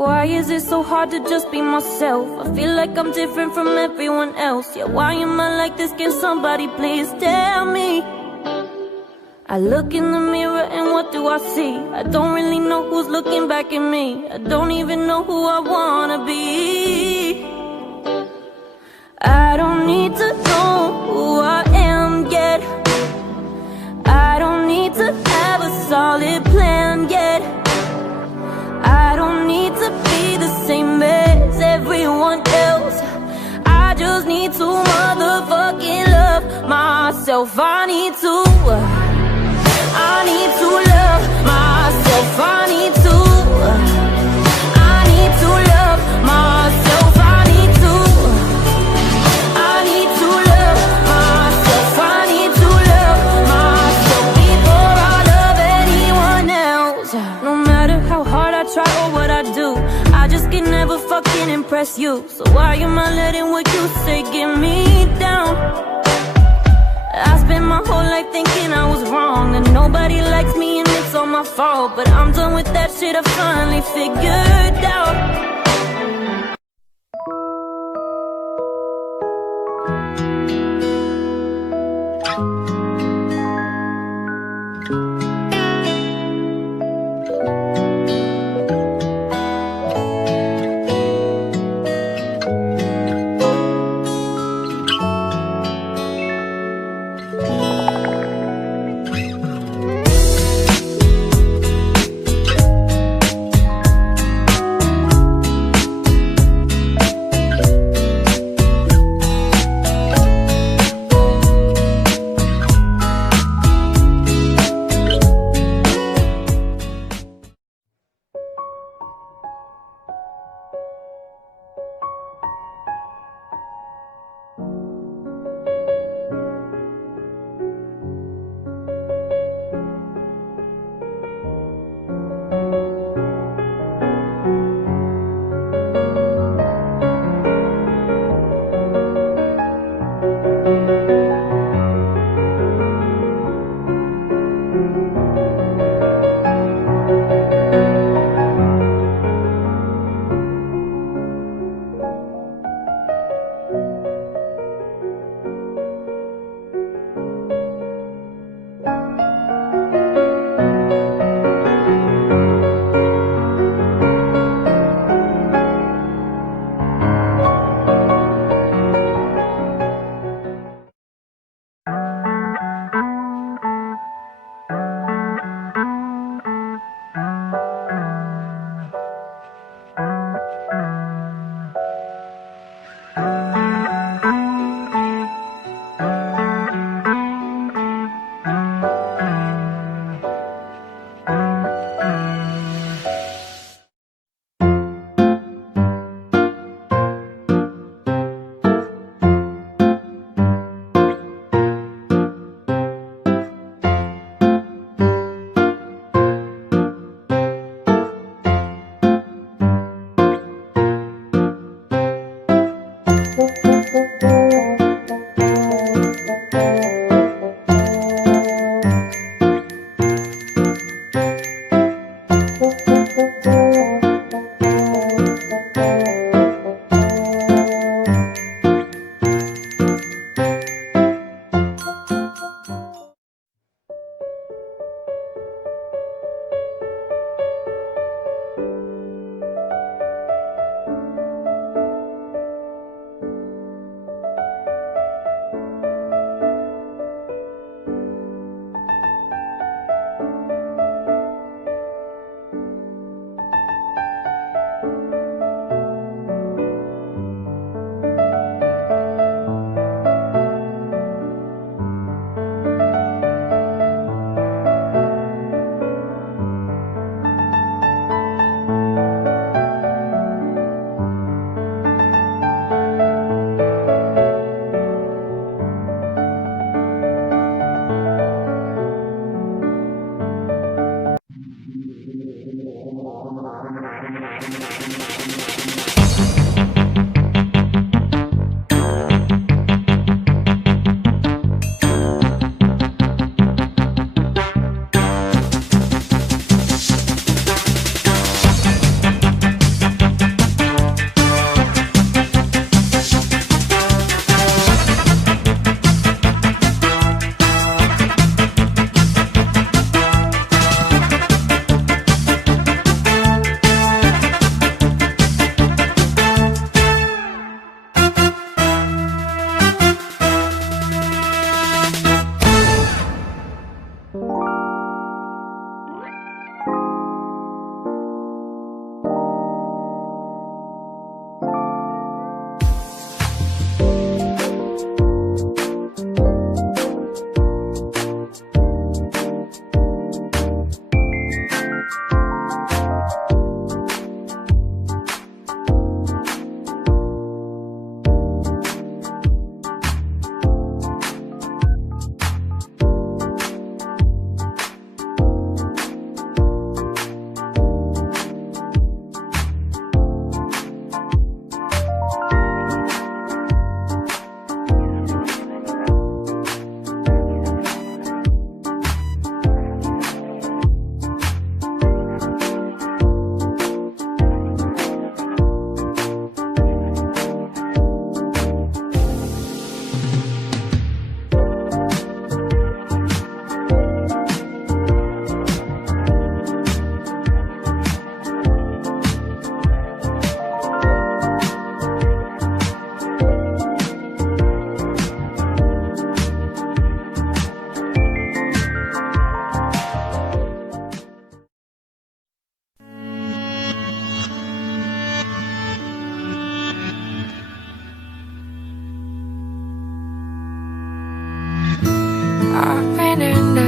Why is it so hard to just be myself? I feel like I'm different from everyone else. Yeah, why am I like this? Can somebody please tell me? I look in the mirror and what do I see? I don't really know who's looking back at me. I don't even know who I wanna be. I don't need to know who I am yet. I don't need to have a solid plan yet. I don't need to be the same as everyone else. I just need to motherfucking love myself. I need to love myself. I need to love myself. I need to love myself. I need to love myself before I love anyone else. No matter how hard I try or what I do, I just can never fucking impress you. So why am I letting what you say get me down? I spent my whole life thinking I was wrong, and nobody likes me and it's all my fault. But I'm done with that shit, I finally figured out.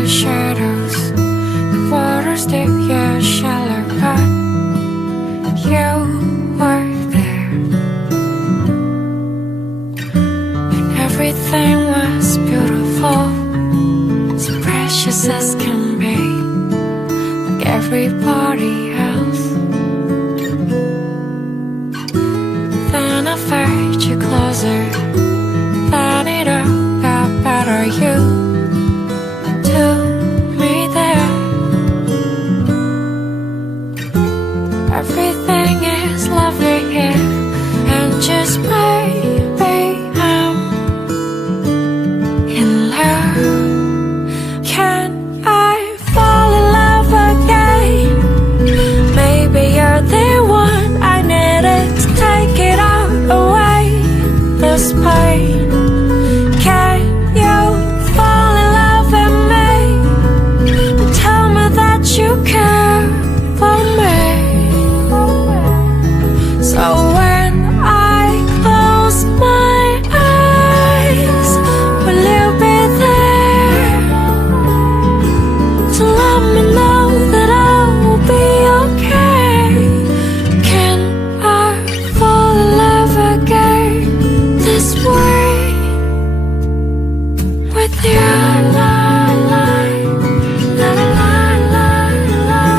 your shadows. The water's deep, yeah, shallow, but you were there. And everything was beautiful, as precious as can be, like everybody else. Then I felt you closer, then it all got better. You took me there. Everything is lovely here, and just maybe I'm in love. Can I fall in love again? Maybe you're the one I needed to take it all away, this pain. Can you fall in love with me and tell me that you care for me? So when I close my eyes, will you be there to let me know that I will be okay? Can I fall in love again this way with you? La, la, la, la, la, la, la, la.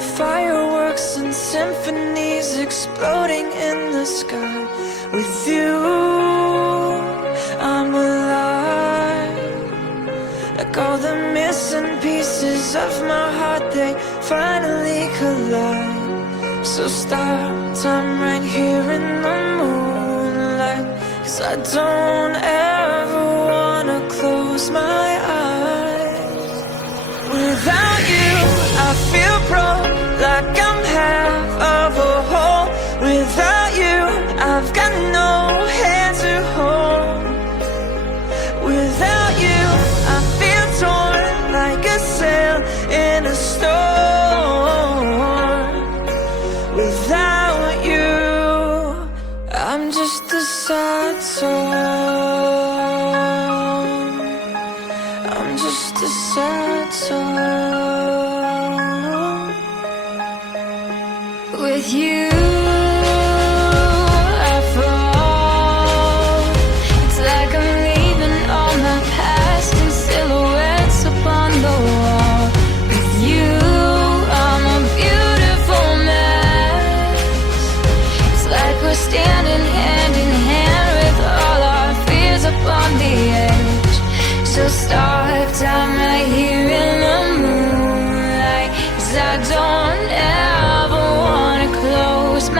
like fireworks and symphonies exploding in the sky. With you, I'm alive. Like all the missing pieces of my heart, they finally collide. So stop time right here in the moonlight, 'cause I don't ever wanna close my eyes. Without you, I feel broke, like I'm half of a whole. Without you, I've got no hand to hold. Without you, I feel torn like a sail in a storm. Without you, I'm just a sad song. I'm just a sad song. With you, I fall. It's like I'm leaving all my past in silhouettes upon the wall. With you, I'm a beautiful mess. It's like we're standing hand in hand with all our fears upon the edge. So start time right here in the moonlight, 'cause I don't ever wanna close my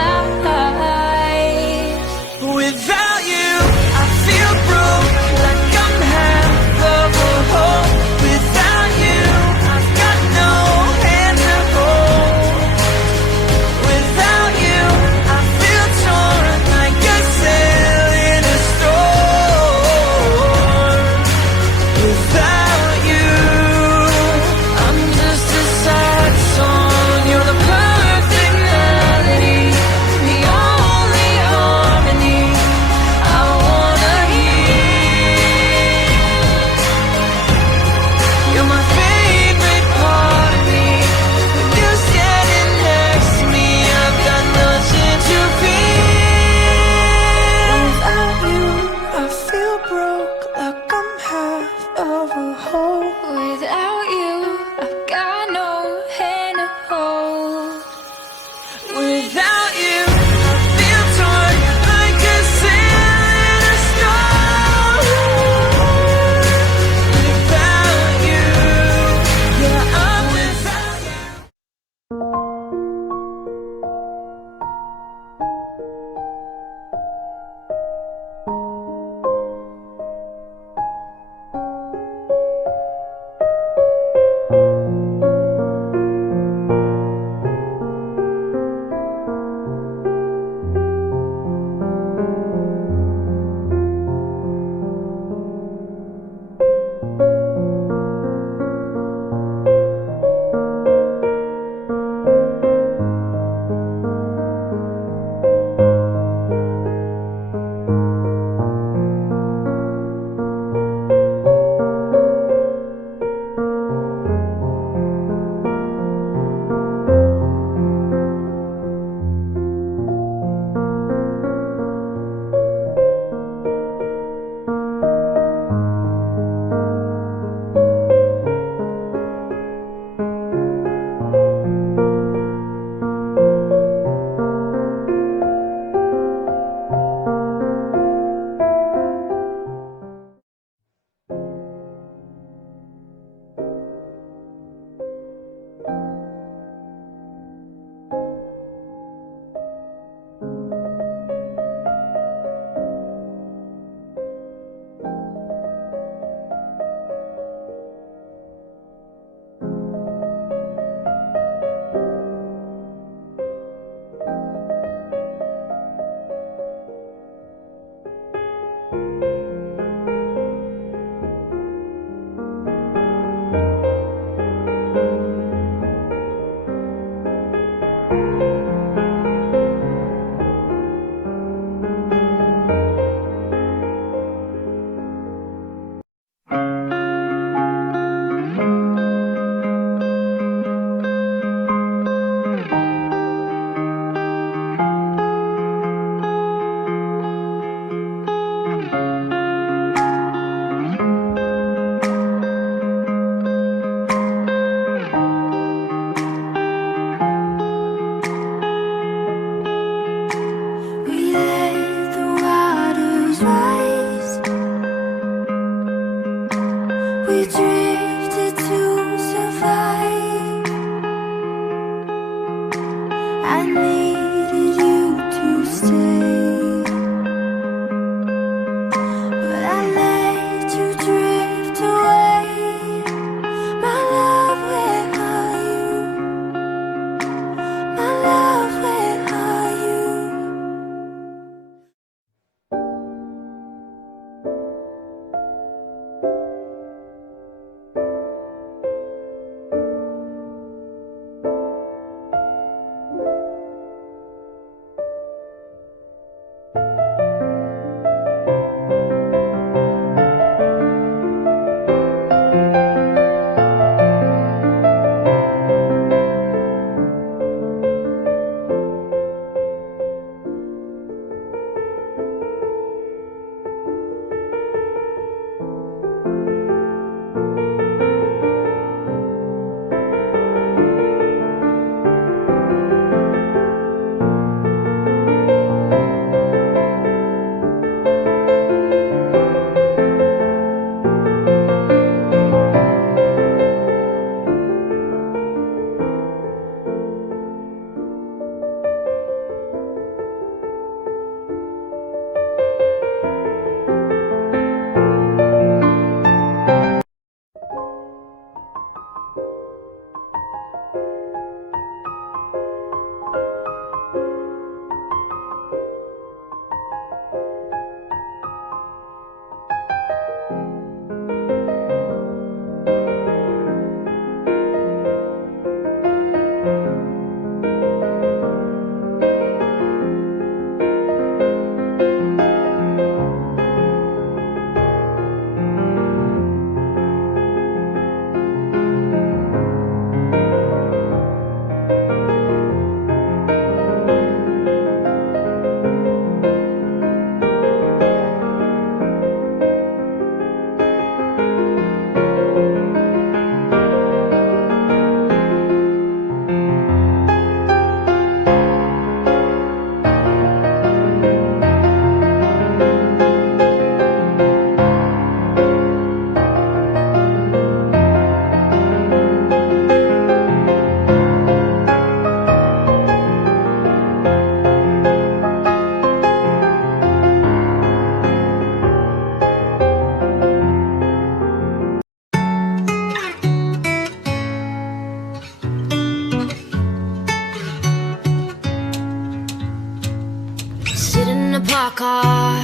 our car.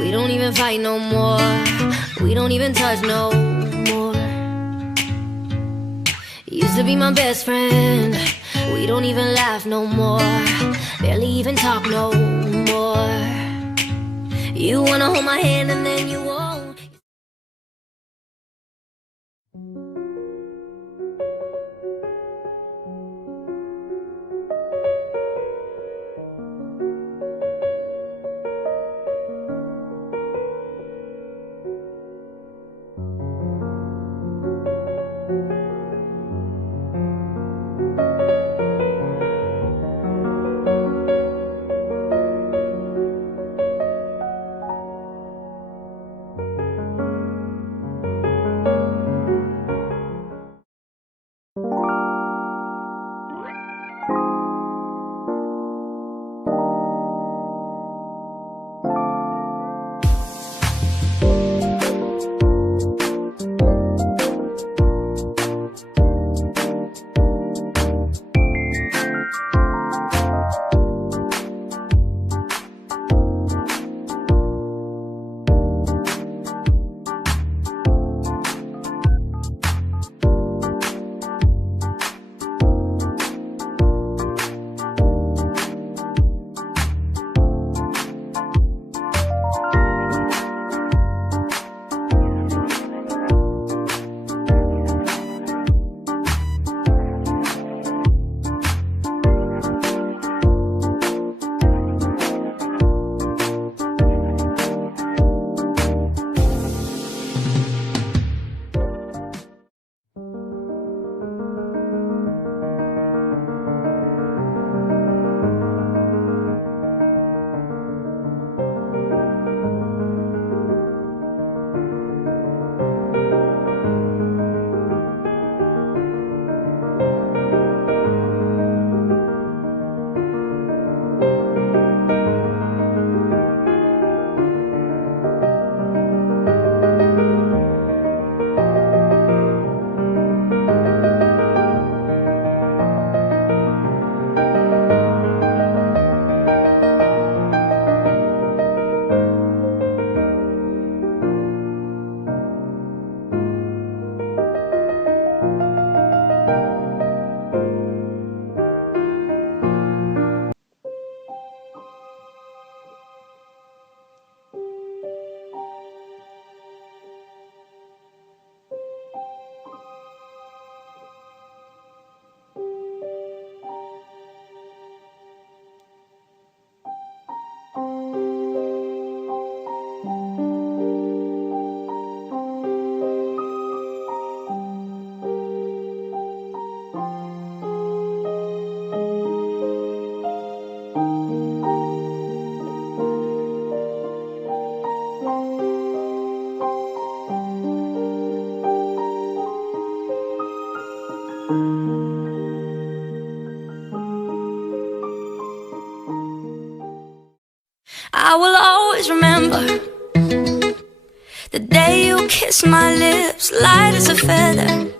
We don't even fight no more. We don't even touch no more. Used to be my best friend. We don't even laugh no more. Barely even talk no more. You wanna hold my hand and then you won't. I will always remember the day you kissed my lips, light as a feather.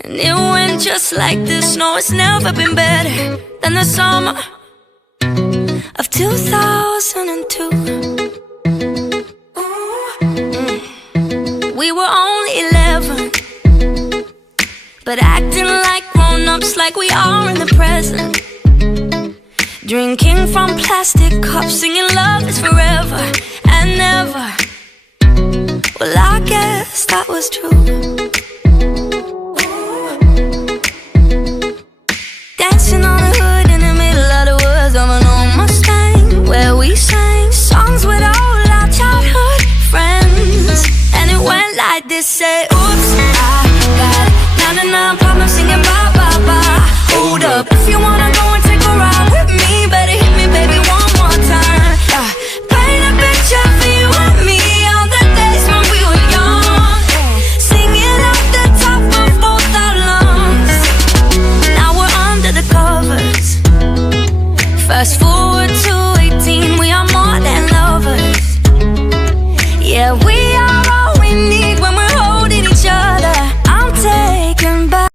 And it went just like this. No, it's never been better than the summer of 2002. We were only 11, but acting like grown-ups, like we are in the present. Drinking from plastic cups, singing love is forever and never. Well, I guess that was true. Dancing on the hood in the middle of the woods of an old Mustang, where we sang songs with all our childhood friends. And it went like this, say, oops, I got 99 problems singing bye, bye, bye. Hold up, if you wanna go and take a ride with me, better hit me, baby, one more time. Paint a picture for you and me, all the days when we were young, singing at the top of both our lungs. Now we're under the covers. Fast forward to 18, we are more than lovers. Yeah, we are all we need when we're holding each other. I'm taken back.